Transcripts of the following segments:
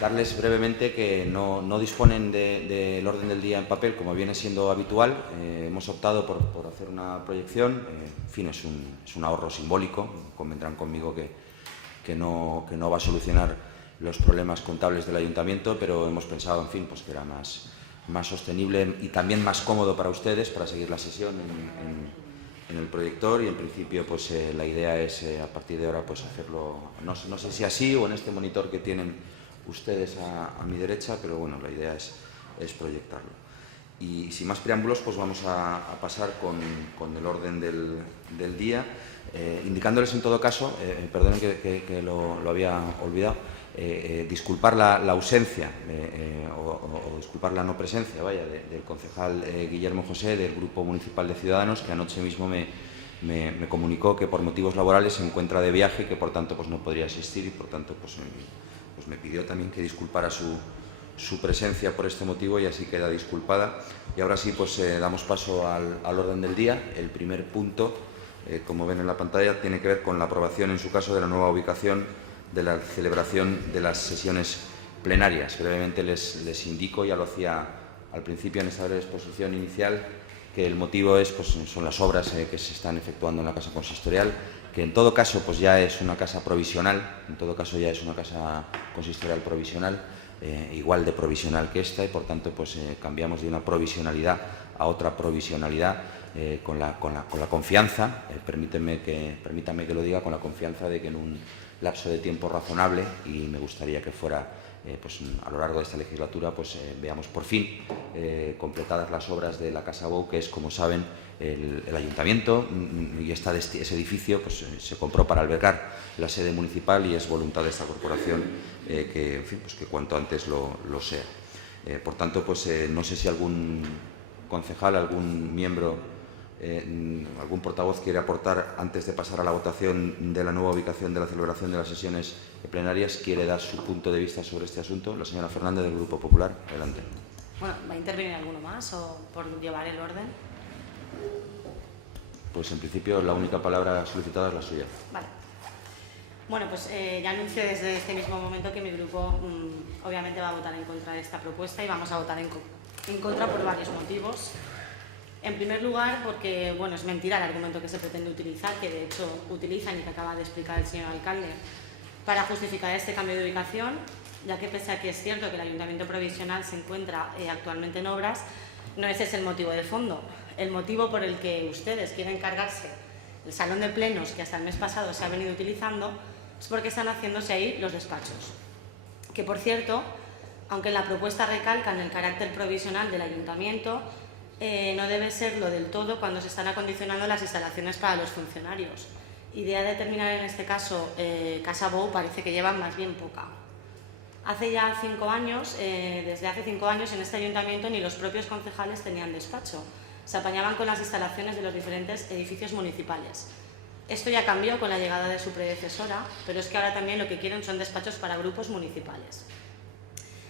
Darles brevemente que no disponen del orden del día en papel, como viene siendo habitual. Hemos optado por hacer una proyección. En fin, es un ahorro simbólico. Convendrán conmigo que no va a solucionar los problemas contables del ayuntamiento, pero hemos pensado, en fin, pues que era más sostenible y también más cómodo para ustedes para seguir la sesión en el proyector, y en principio pues la idea es a partir de ahora pues hacerlo, no sé si así o en este monitor que tienen ustedes a mi derecha, pero bueno, la idea es proyectarlo. Y sin más preámbulos, pues vamos a pasar con el orden del día, indicándoles en todo caso, perdonen que lo había olvidado, disculpar la ausencia o disculpar la no presencia, del concejal Guillermo José, del Grupo Municipal de Ciudadanos, que anoche mismo me comunicó que por motivos laborales se encuentra de viaje y que por tanto pues no podría asistir, y por tanto pues me pidió también que disculpara su presencia por este motivo, y así queda disculpada. Y ahora sí, pues damos paso al orden del día. El primer punto, como ven en la pantalla, tiene que ver con la aprobación, en su caso, de la nueva ubicación de la celebración de las sesiones plenarias. Brevemente les indico, ya lo hacía al principio en esta breve exposición inicial, que el motivo son las obras que se están efectuando en la casa consistorial, que en todo caso pues ya es una casa provisional, consistorial provisional, igual de provisional que esta, y por tanto pues cambiamos de una provisionalidad a otra provisionalidad, con la confianza, permítanme que lo diga, con la confianza de que en un lapso de tiempo razonable, y me gustaría que fuera a lo largo de esta legislatura, veamos por fin completadas las obras de la Casa Bou, que es, como saben, el ayuntamiento, y ese edificio se compró para albergar la sede municipal, y es voluntad de esta corporación que cuanto antes lo sea. Por tanto, no sé si algún concejal, algún miembro, algún portavoz quiere aportar, antes de pasar a la votación de la nueva ubicación de la celebración de las sesiones plenarias, quiere dar su punto de vista sobre este asunto. La señora Fernández, del Grupo Popular. Adelante. Bueno, ¿va a intervenir alguno más o por llevar el orden? Pues en principio la única palabra solicitada es la suya. Vale. Bueno, pues ya anuncio desde este mismo momento que mi grupo obviamente va a votar en contra de esta propuesta, y vamos a votar en contra por varios motivos. En primer lugar, porque es mentira el argumento que se pretende utilizar, que de hecho utilizan y que acaba de explicar el señor alcalde, para justificar este cambio de ubicación, ya que pese a que es cierto que el ayuntamiento provisional se encuentra actualmente en obras, no ese es el motivo de fondo. El motivo por el que ustedes quieren cargarse el salón de plenos, que hasta el mes pasado se ha venido utilizando, es porque están haciéndose ahí los despachos. Que, por cierto, aunque en la propuesta recalcan el carácter provisional del ayuntamiento, no debe serlo del todo cuando se están acondicionando las instalaciones para los funcionarios. Idea de terminar en este caso Casa Bou parece que llevan más bien poca. Hace ya 5 años, desde hace 5 años en este ayuntamiento ni los propios concejales tenían despacho. Se apañaban con las instalaciones de los diferentes edificios municipales. Esto ya cambió con la llegada de su predecesora, pero es que ahora también lo que quieren son despachos para grupos municipales.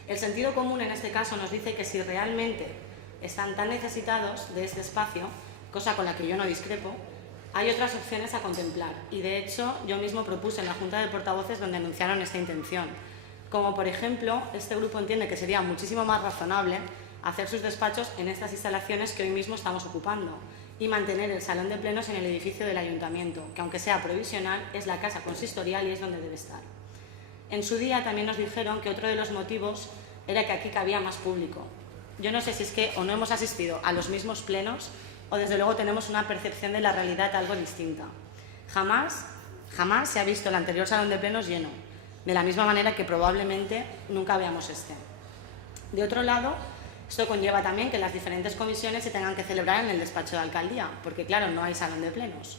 El sentido común en este caso nos dice que si realmente están tan necesitados de este espacio, cosa con la que yo no discrepo, hay otras opciones a contemplar, y de hecho yo mismo propuse en la Junta de Portavoces donde anunciaron esta intención. Como por ejemplo, este grupo entiende que sería muchísimo más razonable hacer sus despachos en estas instalaciones que hoy mismo estamos ocupando y mantener el salón de plenos en el edificio del ayuntamiento, que aunque sea provisional es la casa consistorial y es donde debe estar. En su día también nos dijeron que otro de los motivos era que aquí cabía más público. Yo no sé si es que o no hemos asistido a los mismos plenos o desde luego tenemos una percepción de la realidad algo distinta. Jamás se ha visto el anterior salón de plenos lleno, de la misma manera que probablemente nunca veamos este. De otro lado, esto conlleva también que las diferentes comisiones se tengan que celebrar en el despacho de alcaldía, porque claro, no hay salón de plenos.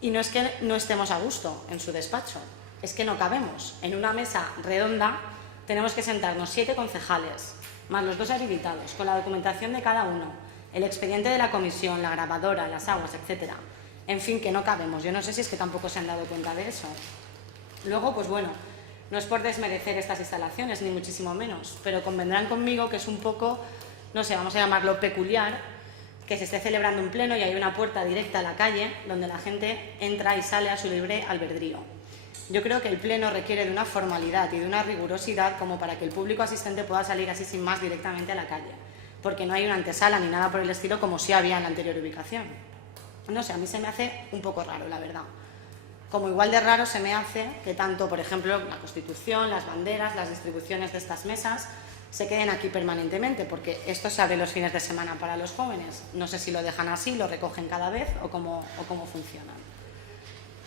Y no es que no estemos a gusto en su despacho, es que no cabemos. En una mesa redonda tenemos que sentarnos 7 concejales, más los 2 habilitados, con la documentación de cada uno, el expediente de la comisión, la grabadora, las aguas, etc. En fin, que no cabemos. Yo no sé si es que tampoco se han dado cuenta de eso. Luego, no es por desmerecer estas instalaciones, ni muchísimo menos, pero convendrán conmigo que es un poco, no sé, vamos a llamarlo peculiar, que se esté celebrando un pleno y hay una puerta directa a la calle donde la gente entra y sale a su libre albedrío. Yo creo que el pleno requiere de una formalidad y de una rigurosidad como para que el público asistente pueda salir así sin más directamente a la calle, porque no hay una antesala ni nada por el estilo como sí había en la anterior ubicación. No sé, a mí se me hace un poco raro, la verdad. Como igual de raro se me hace que tanto, por ejemplo, la Constitución, las banderas, las distribuciones de estas mesas se queden aquí permanentemente, porque esto se abre los fines de semana para los jóvenes. No sé si lo dejan así, lo recogen cada vez o cómo funcionan.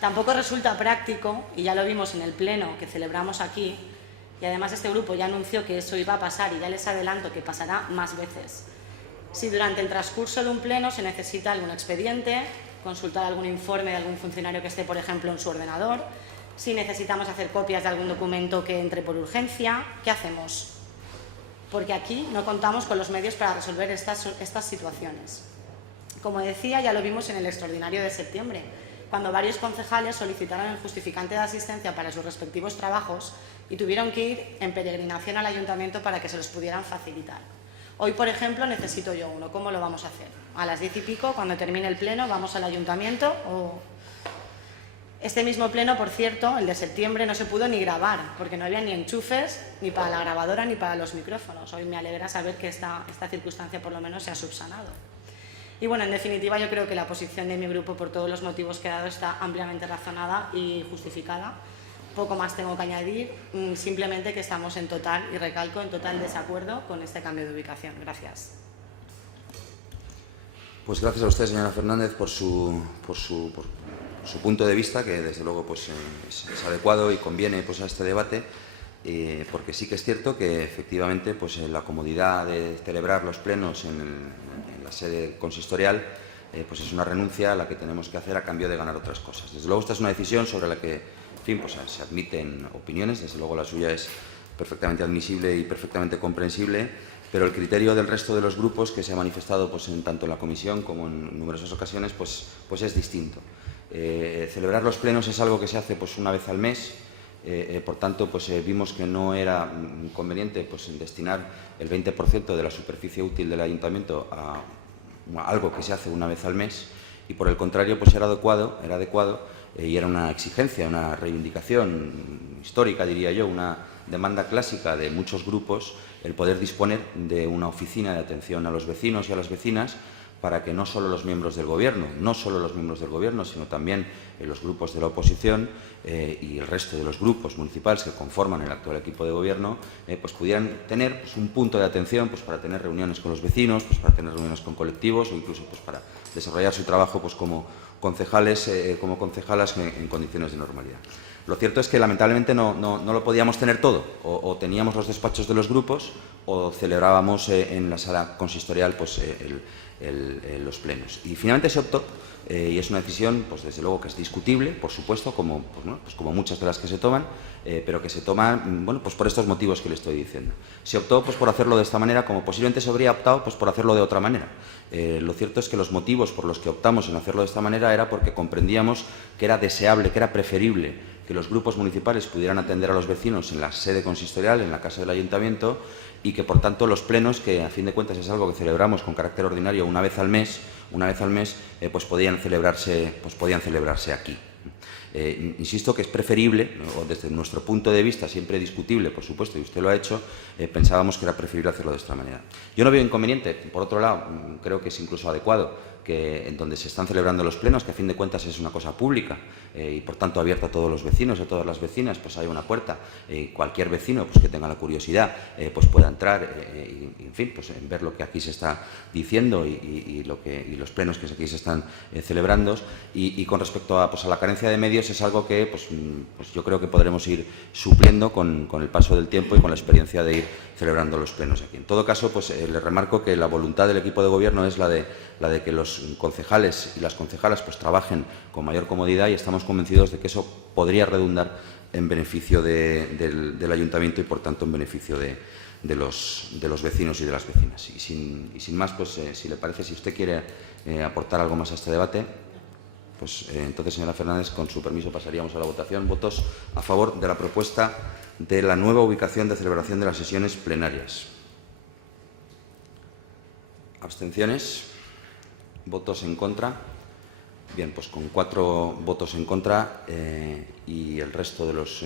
Tampoco resulta práctico, y ya lo vimos en el pleno que celebramos aquí, y además este grupo ya anunció que eso iba a pasar y ya les adelanto que pasará más veces. Si durante el transcurso de un pleno se necesita algún expediente, consultar algún informe de algún funcionario que esté, por ejemplo, en su ordenador, si necesitamos hacer copias de algún documento que entre por urgencia, ¿qué hacemos? Porque aquí no contamos con los medios para resolver estas situaciones. Como decía, ya lo vimos en el extraordinario de septiembre, cuando varios concejales solicitaron el justificante de asistencia para sus respectivos trabajos y tuvieron que ir en peregrinación al ayuntamiento para que se los pudieran facilitar. Hoy, por ejemplo, necesito yo uno. ¿Cómo lo vamos a hacer? A las 10 y pico, cuando termine el pleno, vamos al ayuntamiento o... Este mismo pleno, por cierto, el de septiembre, no se pudo ni grabar, porque no había ni enchufes, ni para la grabadora, ni para los micrófonos. Hoy me alegra saber que esta circunstancia por lo menos se ha subsanado. Y bueno, en definitiva, yo creo que la posición de mi grupo, por todos los motivos que he dado, está ampliamente razonada y justificada. Poco más tengo que añadir, simplemente que estamos en total, y recalco, en total desacuerdo con este cambio de ubicación. Gracias. Pues gracias a usted, señora Fernández, por su punto de vista, que desde luego pues, es adecuado y conviene pues, a este debate, porque sí que es cierto que efectivamente pues, la comodidad de celebrar los plenos en la sede consistorial pues es una renuncia a la que tenemos que hacer a cambio de ganar otras cosas. Desde luego esta es una decisión sobre la que, en fin, pues, se admiten opiniones, desde luego la suya es perfectamente admisible y perfectamente comprensible, pero el criterio del resto de los grupos que se ha manifestado pues, tanto en la comisión como en numerosas ocasiones pues es distinto. Celebrar los plenos es algo que se hace pues, una vez al mes, por tanto pues, vimos que no era conveniente pues, destinar el 20% de la superficie útil del ayuntamiento a algo que se hace una vez al mes, y por el contrario pues, era adecuado y era una exigencia, una reivindicación histórica, diría yo, una demanda clásica de muchos grupos, el poder disponer de una oficina de atención a los vecinos y a las vecinas, para que no solo los miembros del Gobierno, sino también los grupos de la oposición y el resto de los grupos municipales que conforman el actual equipo de Gobierno, pues pudieran tener pues, un punto de atención pues, para tener reuniones con los vecinos, pues, para tener reuniones con colectivos o incluso pues, para desarrollar su trabajo pues, como concejales, como concejalas en condiciones de normalidad. Lo cierto es que lamentablemente no lo podíamos tener todo, o teníamos los despachos de los grupos o celebrábamos en la sala consistorial pues, los plenos. Y finalmente se optó, y es una decisión, pues desde luego que es discutible, por supuesto, como muchas de las que se toman, pero que se toman pues por estos motivos que le estoy diciendo. Se optó pues, por hacerlo de esta manera, como posiblemente se habría optado pues, por hacerlo de otra manera. Lo cierto es que los motivos por los que optamos en hacerlo de esta manera era porque comprendíamos que era deseable, que era preferible que los grupos municipales pudieran atender a los vecinos en la sede consistorial, en la casa del ayuntamiento, y que por tanto los plenos, que a fin de cuentas es algo que celebramos con carácter ordinario una vez al mes, pues podían celebrarse aquí. Insisto que es preferible, o desde nuestro punto de vista, siempre discutible, por supuesto, y usted lo ha hecho, pensábamos que era preferible hacerlo de esta manera. Yo no veo inconveniente, por otro lado, creo que es incluso adecuado que en donde se están celebrando los plenos, que a fin de cuentas es una cosa pública y por tanto abierta a todos los vecinos, a todas las vecinas, pues hay una puerta, cualquier vecino pues que tenga la curiosidad pues pueda entrar y en fin, pues en ver lo que aquí se está diciendo y los plenos que aquí se están celebrando, y con respecto a la carencia de medios es algo que pues yo creo que podremos ir supliendo con el paso del tiempo y con la experiencia de ir celebrando los plenos aquí. En todo caso, pues le remarco que la voluntad del equipo de Gobierno es la de que los concejales y las concejalas pues trabajen con mayor comodidad, y estamos convencidos de que eso podría redundar en beneficio del ayuntamiento y por tanto en beneficio de los vecinos y de las vecinas. Y sin más, pues si le parece, si usted quiere aportar algo más a este debate, pues entonces, señora Fernández, con su permiso pasaríamos a la votación. Votos a favor de la propuesta de la nueva ubicación de celebración de las sesiones plenarias. ¿Abstenciones? ¿Votos en contra? Bien, pues con 4 votos en contra y el resto de los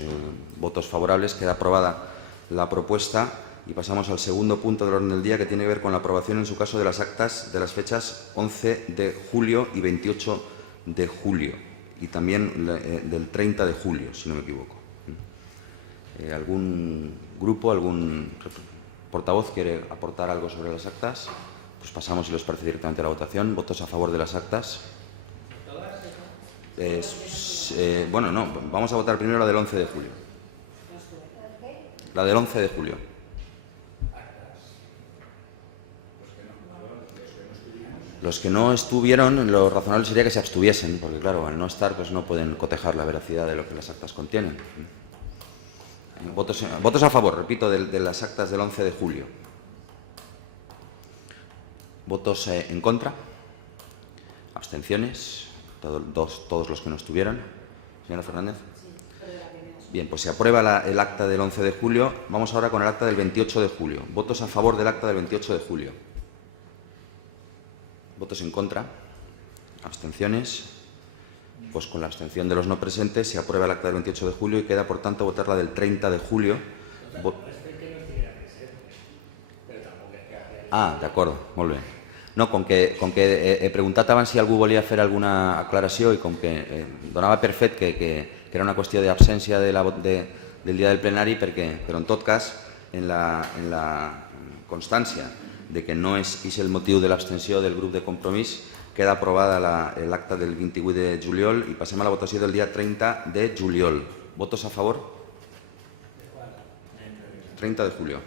votos favorables queda aprobada la propuesta y pasamos al segundo punto del orden del día, que tiene que ver con la aprobación, en su caso, de las actas de las fechas 11 de julio y 28 de julio y también del 30 de julio, si no me equivoco. ¿Algún grupo, algún portavoz quiere aportar algo sobre las actas? Pues pasamos, si les parece, directamente a la votación. ¿Votos a favor de las actas? Bueno, no, vamos a votar primero la del 11 de julio. La del 11 de julio. Los que no estuvieron, lo razonable sería que se abstuviesen, porque claro, al no estar, pues no pueden cotejar la veracidad de lo que las actas contienen. Votos a favor, repito, de las actas del 11 de julio. ¿Votos en contra? ¿Abstenciones? Todos los que no estuvieron. Señora Fernández. Bien, pues se aprueba el acta del 11 de julio. Vamos ahora con el acta del 28 de julio. ¿Votos a favor del acta del 28 de julio? ¿Votos en contra? ¿Abstenciones? Pues con la abstención de los no presentes se aprueba el acta del 28 de julio y queda, por tanto, votar la del 30 de julio. De acuerdo, molt bé. No, com que he preguntat abans si algú volia fer alguna aclaració i com que donava per fet que era una qüestió d'absència del dia del plenari, però en tot cas, en la constància de que no és el motiu de l'abstenció del grup de Compromís, queda aprovada l'acta del 28 de juliol i passem a la votació del dia 30 de juliol. ¿Votos a favor? 30 de julio.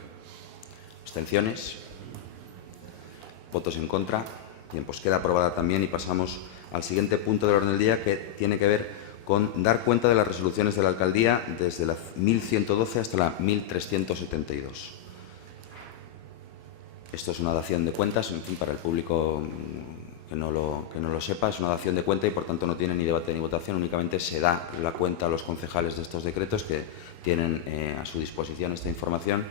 ¿Abstenciones? ¿Votos en contra? Bien, pues queda aprobada también y pasamos al siguiente punto del orden del día, que tiene que ver con dar cuenta de las resoluciones de la alcaldía desde la 1112 hasta la 1372. Esto es una dación de cuentas, en fin, para el público que no lo sepa, es una dación de cuenta y por tanto no tiene ni debate ni votación, únicamente se da la cuenta a los concejales de estos decretos que tienen a su disposición esta información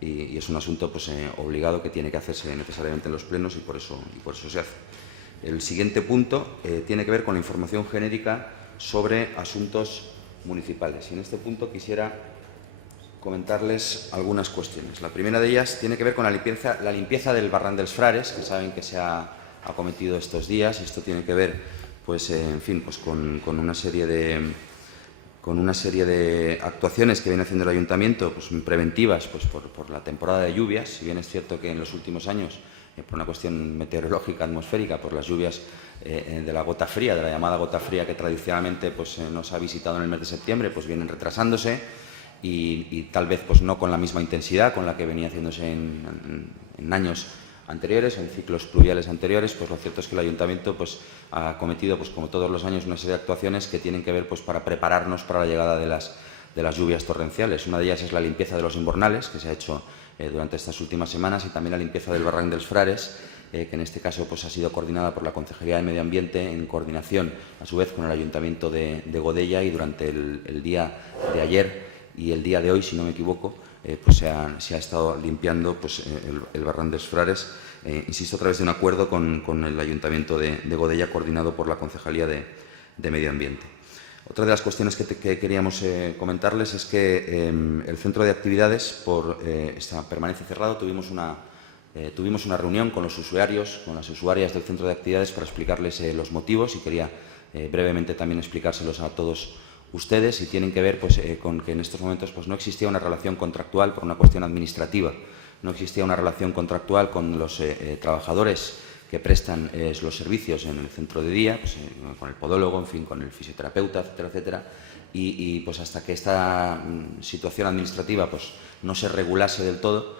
y es un asunto pues, obligado que tiene que hacerse necesariamente en los plenos y por eso se hace. El siguiente punto tiene que ver con la información genérica sobre asuntos municipales y en este punto quisiera comentarles algunas cuestiones. La primera de ellas tiene que ver con la limpieza del Barran dels Frares, que saben que se ha acometido estos días, y esto tiene que ver pues, en fin, pues con una serie de actuaciones que viene haciendo el Ayuntamiento pues, preventivas pues, por la temporada de lluvias. Si bien es cierto que en los últimos años, por una cuestión meteorológica, atmosférica, por las lluvias de la gota fría, de la llamada gota fría que tradicionalmente pues, nos ha visitado en el mes de septiembre, pues vienen retrasándose y tal vez pues, no con la misma intensidad con la que venía haciéndose en años anteriores, en ciclos pluviales anteriores, pues lo cierto es que el Ayuntamiento pues, ha cometido, pues, como todos los años, una serie de actuaciones que tienen que ver pues, para prepararnos para la llegada de las lluvias torrenciales. Una de ellas es la limpieza de los invernales, que se ha hecho durante estas últimas semanas, y también la limpieza del Barranc dels Frares, que en este caso pues, ha sido coordinada por la Concejalía de Medio Ambiente en coordinación, a su vez, con el Ayuntamiento de Godella, y durante el día de ayer y el día de hoy, si no me equivoco, pues se ha estado limpiando pues, el Barranc dels Frares, insisto, a través de un acuerdo con el Ayuntamiento de Godella, coordinado por la Concejalía de Medio Ambiente. Otra de las cuestiones que queríamos comentarles es que el centro de actividades permanece cerrado. Tuvimos una reunión con los usuarios, con las usuarias del centro de actividades para explicarles los motivos y quería brevemente también explicárselos a todos ustedes, y tienen que ver pues, con que en estos momentos pues, no existía una relación contractual por una cuestión administrativa. No existía una relación contractual con los trabajadores que prestan los servicios en el centro de día, pues, con el podólogo, en fin, con el fisioterapeuta, etcétera, etcétera. Y pues hasta que esta situación administrativa pues, no se regulase del todo,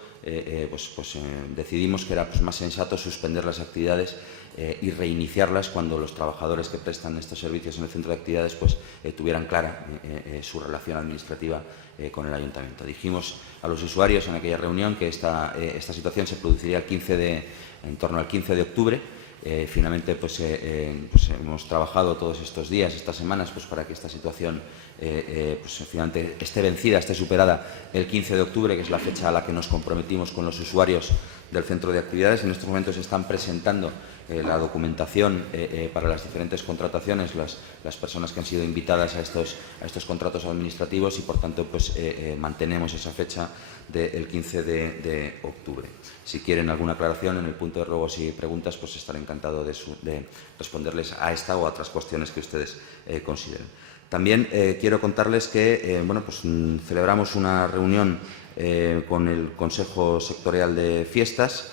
decidimos que era pues, más sensato suspender las actividades y reiniciarlas cuando los trabajadores que prestan estos servicios en el centro de actividades pues, tuvieran clara su relación administrativa con el Ayuntamiento. Dijimos a los usuarios en aquella reunión que esta situación se produciría en torno al 15 de octubre. Finalmente pues hemos trabajado todos estos días, estas semanas, pues, para que esta situación pues finalmente esté vencida, esté superada el 15 de octubre, que es la fecha a la que nos comprometimos con los usuarios del centro de actividades. En estos momentos se están presentando la documentación para las diferentes contrataciones, las personas que han sido invitadas a estos contratos administrativos y, por tanto, pues, mantenemos esa fecha del 15 de octubre. Si quieren alguna aclaración en el punto de ruegos y preguntas, pues estaré encantado de responderles a esta o a otras cuestiones que ustedes consideren. También quiero contarles que bueno, pues, celebramos una reunión con el Consejo Sectorial de Fiestas,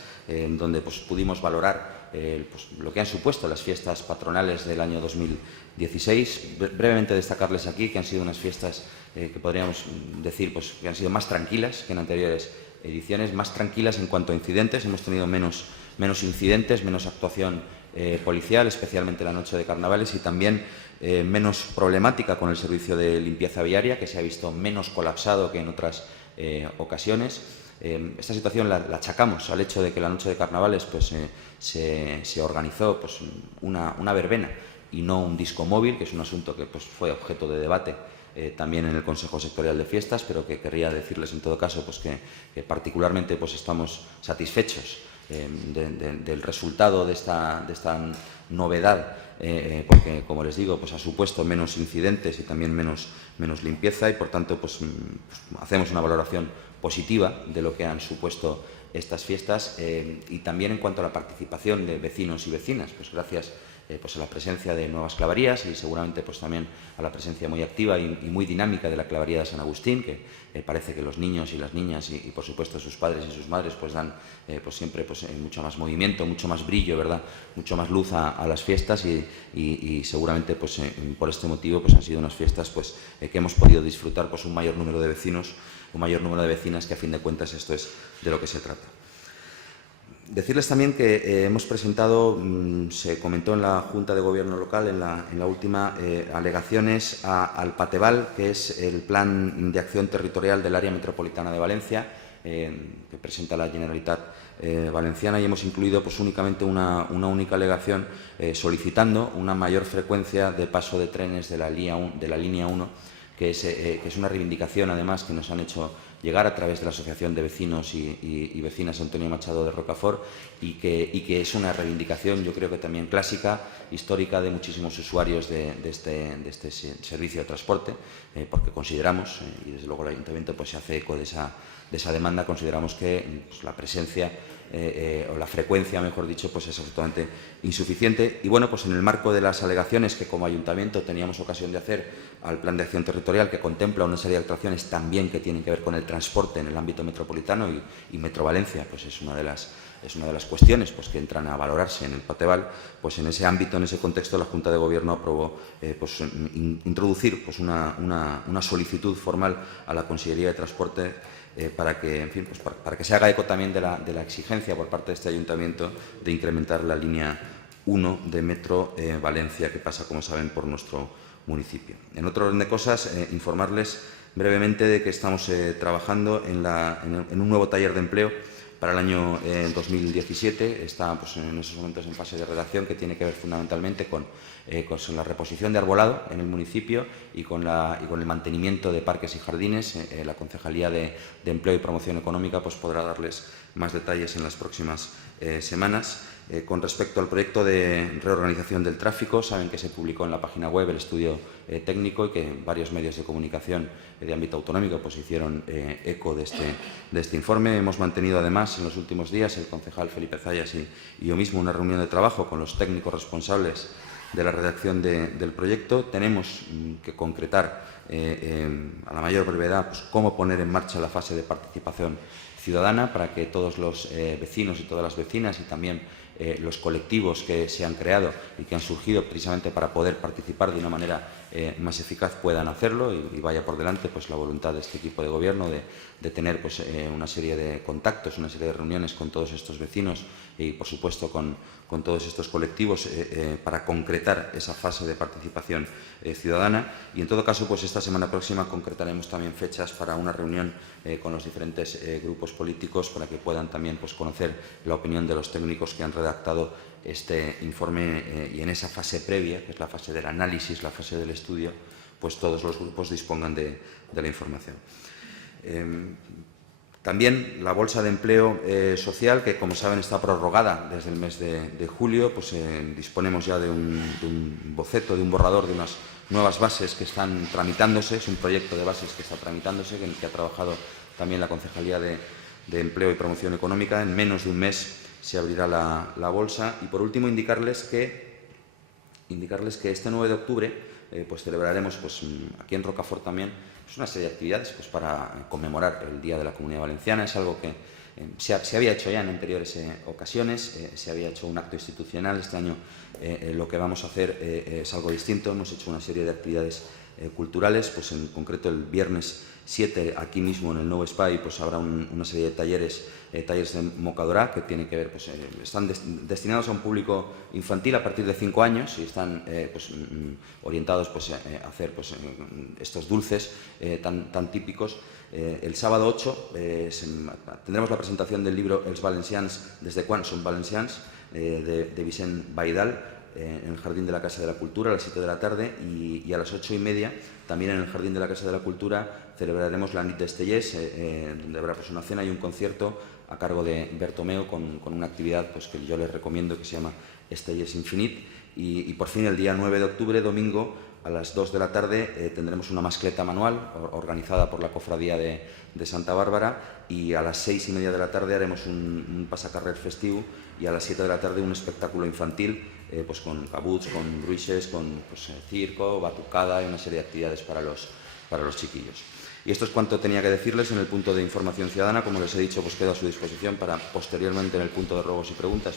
donde pues, pudimos valorar pues, lo que han supuesto las fiestas patronales del año 2016. Brevemente destacarles aquí que han sido unas fiestas que podríamos decir pues, que han sido más tranquilas que en anteriores ediciones, más tranquilas en cuanto a incidentes. Hemos tenido menos incidentes, menos actuación policial, especialmente la noche de carnavales, y también menos problemática con el servicio de limpieza viaria, que se ha visto menos colapsado que en otras ocasiones. Esta situación la achacamos al hecho de que la noche de carnavales pues, se organizó pues, una verbena y no un disco móvil, que es un asunto que pues, fue objeto de debate también en el Consejo Sectorial de Fiestas, pero que querría decirles en todo caso pues, que particularmente pues, estamos satisfechos del resultado de esta novedad, porque, como les digo, pues, ha supuesto menos incidentes y también menos limpieza y, por tanto, pues, hacemos una valoración positiva de lo que han supuesto estas fiestas y también en cuanto a la participación de vecinos y vecinas, pues gracias pues a la presencia de nuevas claverías y seguramente pues también a la presencia muy activa y muy dinámica de la clavería de San Agustín, que parece que los niños y las niñas y por supuesto sus padres y sus madres pues dan pues siempre pues mucho más movimiento, mucho más brillo, ¿verdad? Mucho más luz a las fiestas y seguramente pues por este motivo pues han sido unas fiestas pues que hemos podido disfrutar pues un mayor número de vecinos, un mayor número de vecinas, que a fin de cuentas esto es de lo que se trata. Decirles también que hemos presentado, se comentó en la Junta de Gobierno local, en la última, alegaciones al PATEVAL, que es el Plan de Acción Territorial del Área Metropolitana de Valencia, que presenta la Generalitat Valenciana, y hemos incluido pues, únicamente una única alegación solicitando una mayor frecuencia de paso de trenes de la línea 1, que es una reivindicación, además, que nos han hecho llegar a través de la Asociación de Vecinos y Vecinas Antonio Machado de Rocafort y que es una reivindicación, yo creo que también clásica, histórica, de muchísimos usuarios de este servicio de transporte, porque consideramos, y desde luego el Ayuntamiento pues, se hace eco de esa demanda, consideramos que pues, la presencia o la frecuencia, mejor dicho, pues es absolutamente insuficiente. Y bueno, pues en el marco de las alegaciones que como Ayuntamiento teníamos ocasión de hacer al Plan de Acción Territorial, que contempla una serie de actuaciones también que tienen que ver con el transporte en el ámbito metropolitano y Metro Valencia, pues es una de las cuestiones pues, que entran a valorarse en el PATEVAL, pues en ese ámbito, en ese contexto, la Junta de Gobierno aprobó pues, introducir pues, una solicitud formal a la Consellería de Transporte para que, en fin, pues para que se haga eco también de la exigencia por parte de este Ayuntamiento de incrementar la línea 1 de Metro Valencia, que pasa, como saben, por nuestro municipio. En otro orden de cosas, informarles brevemente de que estamos trabajando en un nuevo taller de empleo para el año 2017. Está pues, en esos momentos en fase de redacción, que tiene que ver fundamentalmente con la reposición de arbolado en el municipio y con el mantenimiento de parques y jardines. La Concejalía de Empleo y Promoción Económica pues, podrá darles más detalles en las próximas semanas. Con respecto al proyecto de reorganización del tráfico, saben que se publicó en la página web el estudio técnico y que varios medios de comunicación de ámbito autonómico pues, hicieron eco de este informe. Hemos mantenido además en los últimos días, el concejal Felipe Zayas y yo mismo, una reunión de trabajo con los técnicos responsables de la redacción del proyecto. Tenemos que concretar a la mayor brevedad pues, cómo poner en marcha la fase de participación ciudadana para que todos los vecinos y todas las vecinas y también los colectivos que se han creado y que han surgido precisamente para poder participar de una manera más eficaz puedan hacerlo y vaya por delante pues, la voluntad de este equipo de gobierno de tener pues, una serie de contactos, una serie de reuniones con todos estos vecinos y, por supuesto, con todos estos colectivos para concretar esa fase de participación ciudadana. Y, en todo caso, pues esta semana próxima concretaremos también fechas para una reunión con los diferentes grupos políticos para que puedan también pues, conocer la opinión de los técnicos que han redactado este informe y en esa fase previa, que es la fase del análisis, la fase del estudio, pues todos los grupos dispongan de la información. También la bolsa de empleo social, que como saben está prorrogada desde el mes de julio, pues disponemos ya de un boceto, de un borrador de unas nuevas bases que están tramitándose. Es un proyecto de bases que está tramitándose, en el que ha trabajado también la Concejalía de Empleo y Promoción Económica. En menos de un mes se abrirá la bolsa. Y por último, indicarles que este 9 de octubre pues celebraremos aquí en Rocafort también una serie de actividades para conmemorar el Día de la Comunidad Valenciana. Es algo que se había hecho ya en anteriores ocasiones, se había hecho un acto institucional. Este año lo que vamos a hacer es algo distinto. Hemos hecho una serie de actividades culturales, pues en concreto el viernes 7, aquí mismo en el Nou Espai, pues habrá una serie de talleres de mocadora, que tienen que ver, están destinados a un público infantil a partir de 5 años y están orientados a hacer estos dulces tan típicos. El sábado 8 tendremos la presentación del libro Els Valencians, desde quan som valencians, de Vicent Baidal, en el Jardín de la Casa de la Cultura a las 7 de la tarde, y a las 8:30 también en el Jardín de la Casa de la Cultura celebraremos la Nit d'Estellers, donde habrá una cena y un concierto a cargo de Bertomeu con una actividad que yo les recomiendo, que se llama Estellers Infinit. Y por fin el día 9 de octubre, domingo, a las 2 de la tarde tendremos una mascleta manual organizada por la Cofradía de Santa Bárbara, y a las 6:30 de la tarde haremos un pasacarrer festiu, y a las 7 de la tarde un espectáculo infantil con cabuts, con bruixes, con circo, batucada y una serie de actividades para los chiquillos. Y esto es cuanto tenía que decirles en el punto de información ciudadana. Como les he dicho, quedo a su disposición para posteriormente en el punto de ruegos y preguntas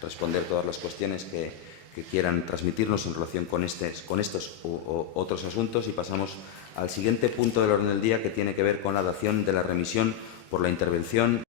responder todas las cuestiones que quieran transmitirnos en relación con estos u otros asuntos. Y pasamos al siguiente punto del orden del día, que tiene que ver con la dación de la remisión por la intervención